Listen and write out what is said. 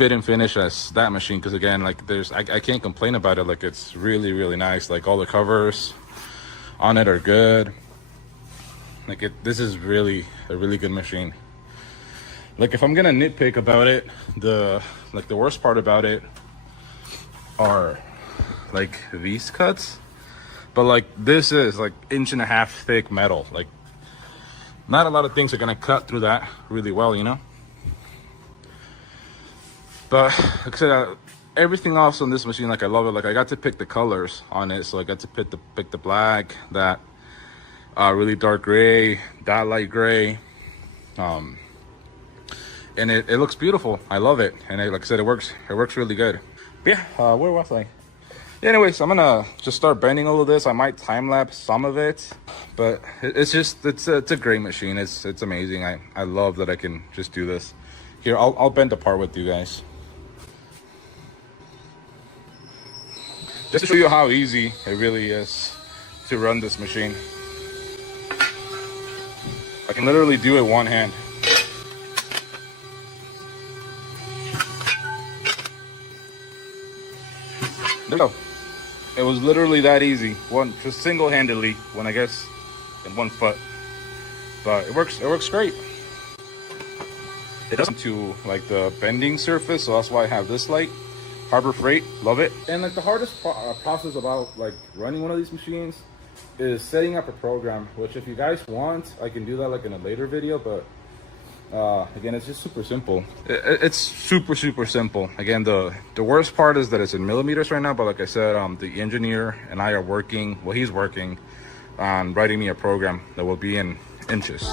fit and finish as that machine, because again, like I can't complain about it. Like it's really nice. Like all the covers on it are good. Like this is really a really good machine. Like if I'm gonna nitpick about it, the worst part about it are like these cuts. But like this is like 1.5 inch thick metal. Like not a lot of things are gonna cut through that really well, you know. But like I said, everything else on this machine, like I love it. Like I got to pick the colors on it, so I got to pick the black, that really dark gray, that light gray, and it looks beautiful. I love it, and like I said, it works really good. But yeah, where was I? Anyways, I'm gonna just start bending all of this. I might time lapse some of it, but it's a great machine. It's amazing. I love that I can just do this. Here, I'll bend apart with you guys, just to show you how easy it really is to run this machine. I can literally do it one hand. There we go. It was literally that easy. Just single-handedly, when I guess in one foot. But it works great. It doesn't to like the bending surface, so that's why I have this light. Harbor Freight, love it. And like the hardest process about like running one of these machines is setting up a program, which if you guys want, I can do that like in a later video, but again, it's just super simple. It's super simple. Again, the worst part is that it's in millimeters right now, but like I said, the engineer and I are working, well, he's working on writing me a program that will be in inches.